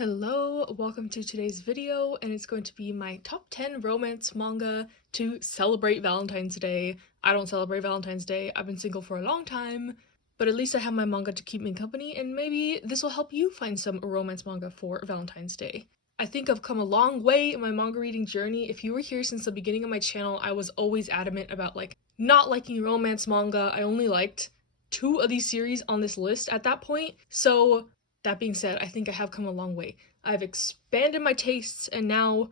Hello, welcome to today's video, and it's going to be my top 10 romance manga to celebrate Valentine's Day. I don't celebrate Valentine's Day, I've been single for a long time, but at least I have my manga to keep me company, and maybe this will help you find some romance manga for Valentine's Day. I think I've come a long way in my manga reading journey. If you were here since the beginning of my channel, I was always adamant about not liking romance manga. I only liked 2 of these series on this list at that point, so that being said, I think I have come a long way. I've expanded my tastes, and now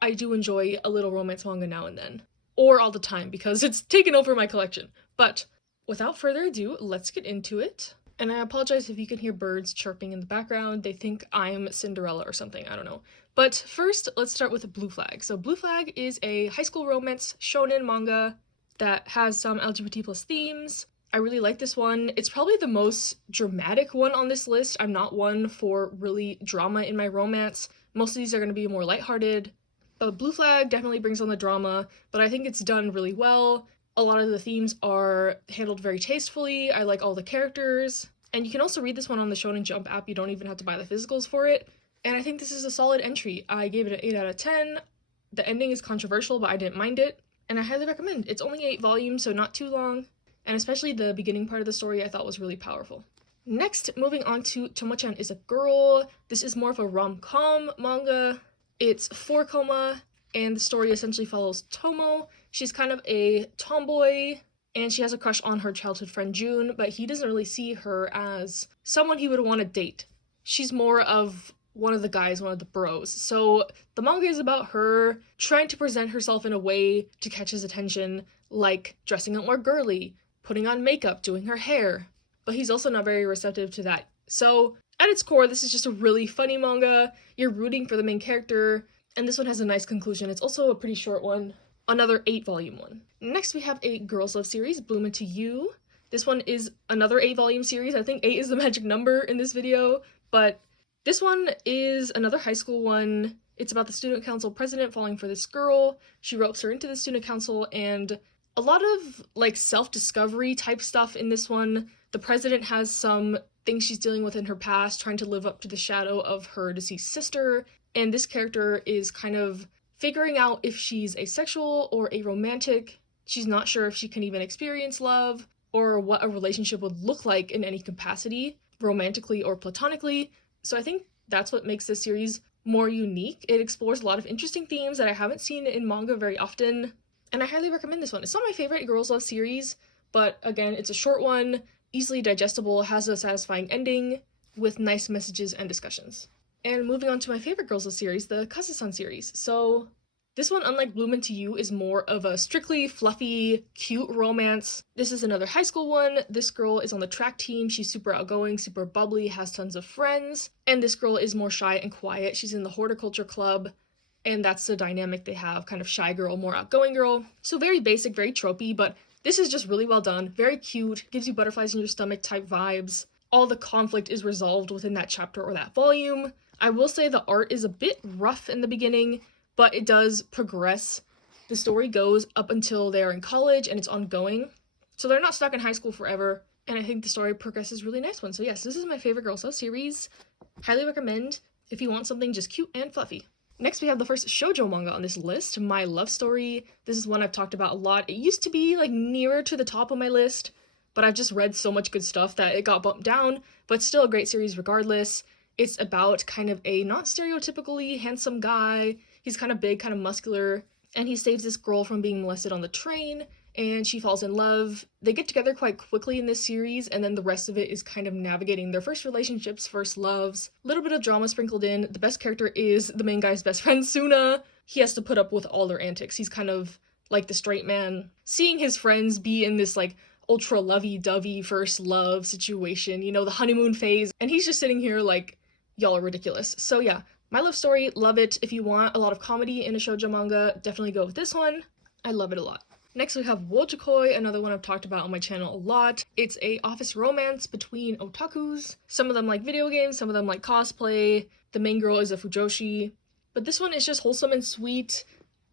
I do enjoy a little romance manga now and then. Or all the time, because it's taken over my collection. But without further ado, let's get into it. And I apologize if you can hear birds chirping in the background. They think I'm Cinderella or something, I don't know. But first, let's start with Blue Flag. So Blue Flag is a high school romance shonen manga that has some LGBT+ themes. I really like this one. It's probably the most dramatic one on this list. I'm not one for really drama in my romance. Most of these are going to be more lighthearted. But Blue Flag definitely brings on the drama, but I think it's done really well. A lot of the themes are handled very tastefully. I like all the characters. And you can also read this one on the Shonen Jump app. You don't even have to buy the physicals for it. And I think this is a solid entry. I gave it an 8 out of 10. The ending is controversial, but I didn't mind it. And I highly recommend. It's only 8 volumes, so not too long. And especially the beginning part of the story I thought was really powerful. Next, moving on to Tomo-chan is a Girl. This is more of a rom-com manga. It's 4 koma, and the story essentially follows Tomo. She's kind of a tomboy, and she has a crush on her childhood friend June, but he doesn't really see her as someone he would want to date. She's more of one of the guys, one of the bros. So the manga is about her trying to present herself in a way to catch his attention, like dressing up more girly, putting on makeup, doing her hair, but he's also not very receptive to that. So at its core, this is just a really funny manga. You're rooting for the main character, and this one has a nice conclusion. It's also a pretty short one, another 8-volume one. Next, we have a girls' love series, Bloom Into You. This one is another 8-volume series. I think 8 is the magic number in this video, but this one is another high school one. It's about the student council president falling for this girl. She ropes her into the student council, and a lot of self-discovery type stuff in this one. The president has some things she's dealing with in her past, trying to live up to the shadow of her deceased sister, and this character is kind of figuring out if she's asexual or aromantic. She's not sure if she can even experience love, or what a relationship would look like in any capacity, romantically or platonically. So I think that's what makes this series more unique. It explores a lot of interesting themes that I haven't seen in manga very often, and I highly recommend this one. It's not my favorite girls' love series, but again, it's a short one, easily digestible, has a satisfying ending, with nice messages and discussions. And moving on to my favorite girls' love series, the Kase-san series. So this one, unlike Bloom Into You, is more of a strictly fluffy, cute romance. This is another high school one. This girl is on the track team. She's super outgoing, super bubbly, has tons of friends. And this girl is more shy and quiet. She's in the horticulture club. And that's the dynamic they have, kind of shy girl, more outgoing girl. So very basic, very tropey, but this is just really well done, very cute, gives you butterflies in your stomach type vibes. All the conflict is resolved within that chapter or that volume. I will say the art is a bit rough in the beginning, but it does progress. The story goes up until they're in college and it's ongoing. So they're not stuck in high school forever, and I think the story progresses really nice one. So yes, this is my favorite girls' love series. Highly recommend if you want something just cute and fluffy. Next, we have the first shoujo manga on this list, My Love Story. This is one I've talked about a lot. It used to be nearer to the top of my list, but I've just read so much good stuff that it got bumped down, but still a great series regardless. It's about kind of a not stereotypically handsome guy. He's kind of big, kind of muscular, and he saves this girl from being molested on the train, and she falls in love. They get together quite quickly in this series, and then the rest of it is kind of navigating their first relationships, first loves. A little bit of drama sprinkled in. The best character is the main guy's best friend, Suna. He has to put up with all their antics. He's kind of like the straight man. Seeing his friends be in this ultra lovey-dovey first love situation, you know, the honeymoon phase, and he's just sitting here y'all are ridiculous. So yeah, My Love Story, love it. If you want a lot of comedy in a shoujo manga, definitely go with this one. I love it a lot. Next, we have Wojikoi, another one I've talked about on my channel a lot. It's a office romance between otakus. Some of them like video games, some of them like cosplay. The main girl is a fujoshi. But this one is just wholesome and sweet.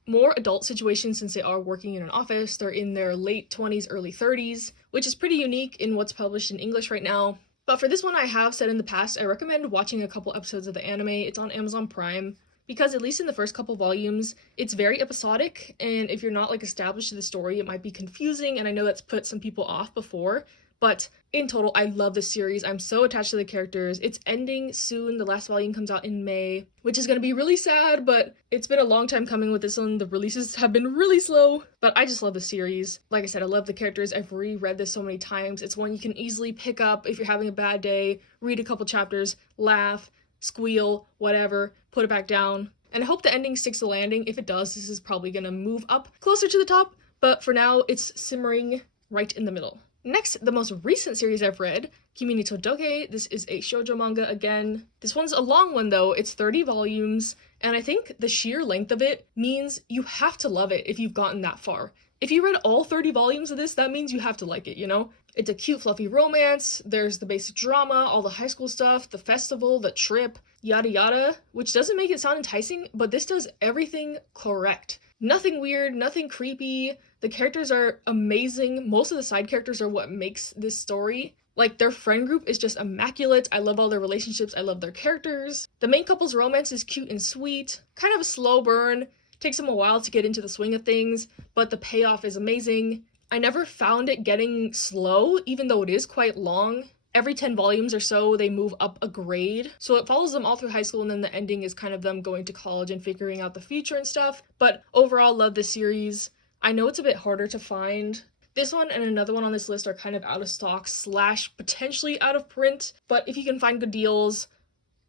More adult situations since they are working in an office. They're in their late 20s, early 30s, which is pretty unique in what's published in English right now. But for this one, I have said in the past, I recommend watching a couple episodes of the anime. It's on Amazon Prime. Because at least in the first couple volumes, it's very episodic, and if you're not like established to the story, it might be confusing, and I know that's put some people off before, but in total, I love this series. I'm so attached to the characters. It's ending soon. The last volume comes out in May, which is going to be really sad, but it's been a long time coming with this one. The releases have been really slow, but I just love the series. Like I said, I love the characters. I've reread this so many times. It's one you can easily pick up if you're having a bad day, read a couple chapters, laugh, squeal, whatever, put it back down. And I hope the ending sticks the landing. If it does, this is probably gonna move up closer to the top, but for now, it's simmering right in the middle. Next, the most recent series I've read, Kimi ni Todoke. This is a shoujo manga again. This one's a long one though, it's 30 volumes, and I think the sheer length of it means you have to love it if you've gotten that far. If you read all 30 volumes of this, that means you have to like it, you know? It's a cute, fluffy romance, there's the basic drama, all the high school stuff, the festival, the trip, yada yada, which doesn't make it sound enticing, but this does everything correct. Nothing weird, nothing creepy, the characters are amazing, most of the side characters are what makes this story. Like, their friend group is just immaculate, I love all their relationships, I love their characters. The main couple's romance is cute and sweet, kind of a slow burn, takes them a while to get into the swing of things, but the payoff is amazing. I never found it getting slow, even though it is quite long. Every 10 volumes or so, they move up a grade. So it follows them all through high school, and then the ending is kind of them going to college and figuring out the future and stuff. But overall, love this series. I know it's a bit harder to find. This one and another one on this list are kind of out of stock / potentially out of print. But if you can find good deals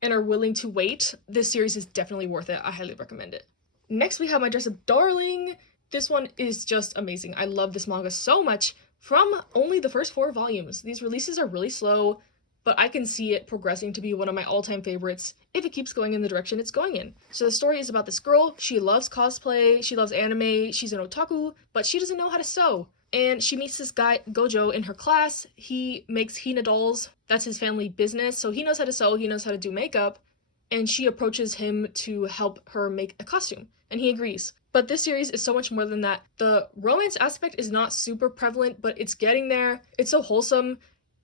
and are willing to wait, this series is definitely worth it. I highly recommend it. Next, we have My Dress Up Darling. This one is just amazing. I love this manga so much from only the first 4 volumes. These releases are really slow, but I can see it progressing to be one of my all-time favorites if it keeps going in the direction it's going in. So the story is about this girl. She loves cosplay, she loves anime, she's an otaku, but she doesn't know how to sew. And she meets this guy, Gojo, in her class. He makes henna dolls. That's his family business, so he knows how to sew, he knows how to do makeup, and she approaches him to help her make a costume, and he agrees. But this series is so much more than that. The romance aspect is not super prevalent, but it's getting there. It's so wholesome.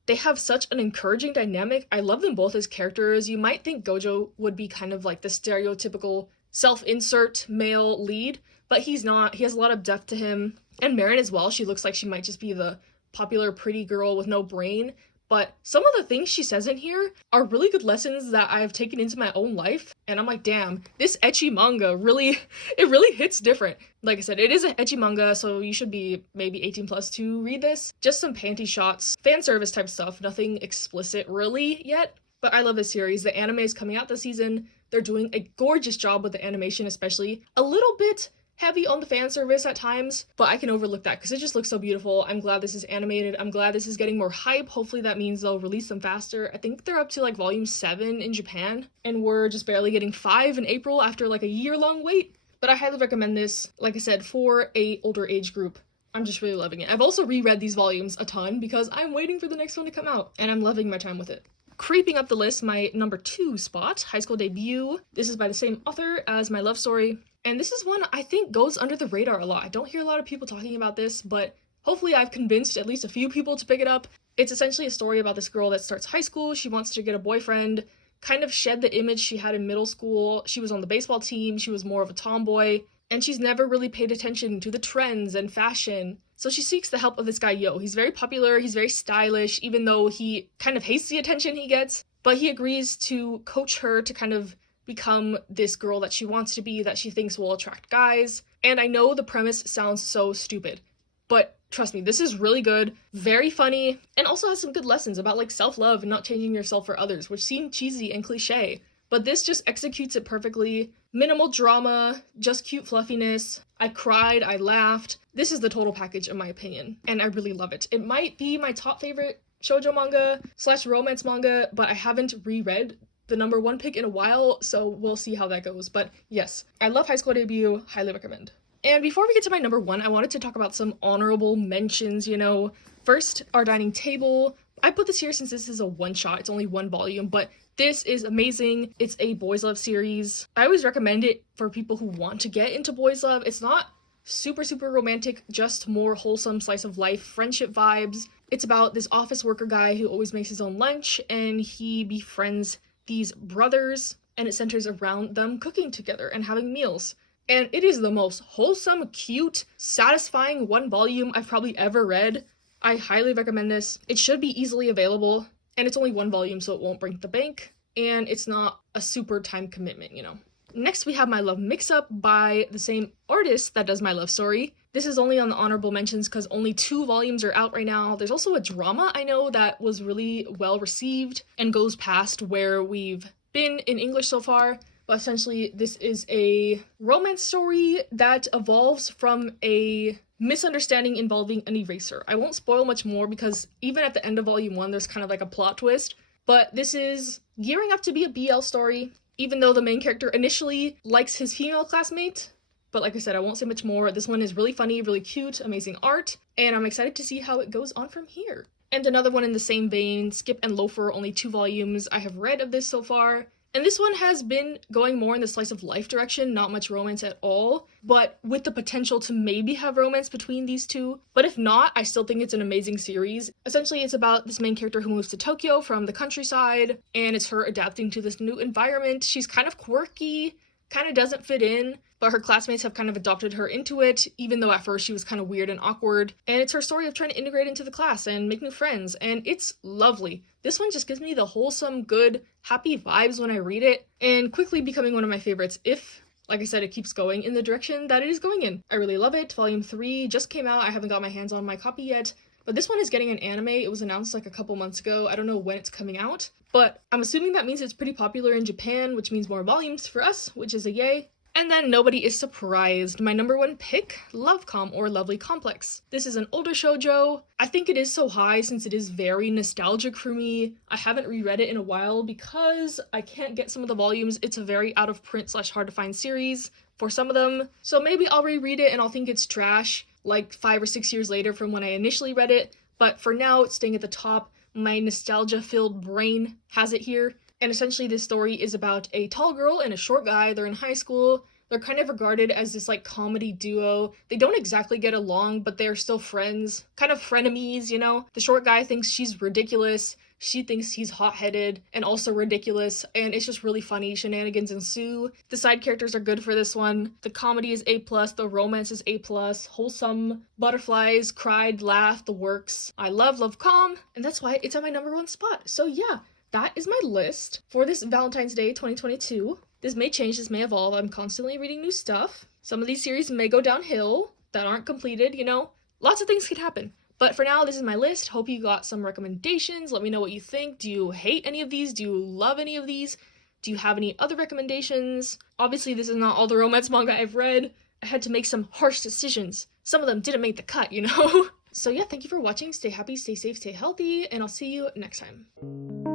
They have such an encouraging dynamic. I love them both as characters. You might think Gojo would be kind of like the stereotypical self-insert male lead, but he's not. He has a lot of depth to him. And Marin as well. She looks like she might just be the popular pretty girl with no brain. But some of the things she says in here are really good lessons that I've taken into my own life. And I'm like, damn, this ecchi manga really hits different. Like I said, it is an ecchi manga, so you should be maybe 18 plus to read this. Just some panty shots, fan service type stuff, nothing explicit really yet. But I love this series. The anime is coming out this season. They're doing a gorgeous job with the animation, especially. A little bit heavy on the fan service at times, but I can overlook that because it just looks so beautiful. I'm glad this is animated. I'm glad this is getting more hype. Hopefully that means they'll release them faster. I think they're up to like volume 7 in Japan, and we're just barely getting 5 in April after like a year-long wait. But I highly recommend this, like I said, for a older age group. I'm just really loving it. I've also reread these volumes a ton because I'm waiting for the next one to come out, and I'm loving my time with it. Creeping up the list, my number 2 spot, High School Debut. This is by the same author as my love story. And this is one I think goes under the radar a lot. I don't hear a lot of people talking about this, but hopefully I've convinced at least a few people to pick it up. It's essentially a story about this girl that starts high school. She wants to get a boyfriend, kind of shed the image she had in middle school. She was on the baseball team, she was more of a tomboy, and she's never really paid attention to the trends and fashion. So she seeks the help of this guy, Yo. He's very popular, he's very stylish, even though he kind of hates the attention he gets, but he agrees to coach her to kind of become this girl that she wants to be, that she thinks will attract guys. And I know the premise sounds so stupid, but trust me, this is really good, very funny, and also has some good lessons about like self-love and not changing yourself for others, which seem cheesy and cliche. But this just executes it perfectly. Minimal drama, just cute fluffiness. I cried, I laughed. This is the total package in my opinion, and I really love it. It might be my top favorite shoujo manga / romance manga, but I haven't reread the number 1 pick in a while, so we'll see how that goes. But yes, I love High School Debut, highly recommend. And before we get to my number 1, I wanted to talk about some honorable mentions, you know. First, Our Dining Table. I put this here since this is a one-shot, it's only 1 volume, but this is amazing. It's a boys love series. I always recommend it for people who want to get into boys love. It's not super romantic, just more wholesome slice of life, friendship vibes. It's about this office worker guy who always makes his own lunch, and he befriends these brothers, and it centers around them cooking together and having meals. And it is the most wholesome, cute, satisfying one volume I've probably ever read. I highly recommend this. It should be easily available, and it's only one volume, so it won't break the bank, and it's not a super time commitment, you know. Next, we have My Love Mix-Up by the same artist that does My Love Story. This is only on the honorable mentions because only 2 volumes are out right now. There's also a drama I know that was really well received and goes past where we've been in English so far. But essentially, this is a romance story that evolves from a misunderstanding involving an eraser. I won't spoil much more because even at the end of volume 1, there's kind of like a plot twist. But this is gearing up to be a BL story, even though the main character initially likes his female classmate. But like I said, I won't say much more. This one is really funny, really cute, amazing art, and I'm excited to see how it goes on from here. And another one in the same vein, Skip and Loafer, only 2 volumes I have read of this so far. And this one has been going more in the slice of life direction, not much romance at all, but with the potential to maybe have romance between these two. But if not, I still think it's an amazing series. Essentially, it's about this main character who moves to Tokyo from the countryside, and it's her adapting to this new environment. She's kind of quirky, kind of doesn't fit in, but her classmates have kind of adopted her into it, even though at first she was kind of weird and awkward. And it's her story of trying to integrate into the class and make new friends, and it's lovely. This one just gives me the wholesome, good, happy vibes when I read it, and quickly becoming one of my favorites if, like I said, it keeps going in the direction that it is going in. I really love it. Volume 3 just came out. I haven't got my hands on my copy yet, but this one is getting an anime. It was announced like a couple months ago. I don't know when it's coming out, but I'm assuming that means it's pretty popular in Japan, which means more volumes for us, which is a yay. And then nobody is surprised. My number 1 pick, Lovecom or Lovely Complex. This is an older shoujo. I think it is so high since it is very nostalgic for me. I haven't reread it in a while because I can't get some of the volumes. It's a very out of print / hard to find series for some of them. So maybe I'll reread it and I'll think it's trash like 5 or 6 years later from when I initially read it. But for now, it's staying at the top. My nostalgia-filled brain has it here. And essentially this story is about a tall girl and a short guy. They're in high school. They're kind of regarded as this like comedy duo. They don't exactly get along, but they're still friends. Kind of frenemies, you know? The short guy thinks she's ridiculous. She thinks he's hot-headed and also ridiculous, and it's just really funny. Shenanigans ensue. The side characters are good for this one. The comedy is A+, the romance is A+, wholesome, butterflies, cried, laughed, the works. I love Lovecom, and that's why it's at my number 1 spot. So yeah, that is my list for this Valentine's Day 2022. This may change, this may evolve. I'm constantly reading new stuff. Some of these series may go downhill that aren't completed, you know? Lots of things could happen. But for now, this is my list. Hope you got some recommendations. Let me know what you think. Do you hate any of these? Do you love any of these? Do you have any other recommendations? Obviously, this is not all the romance manga I've read. I had to make some harsh decisions. Some of them didn't make the cut, you know? So yeah, thank you for watching. Stay happy, stay safe, stay healthy, and I'll see you next time.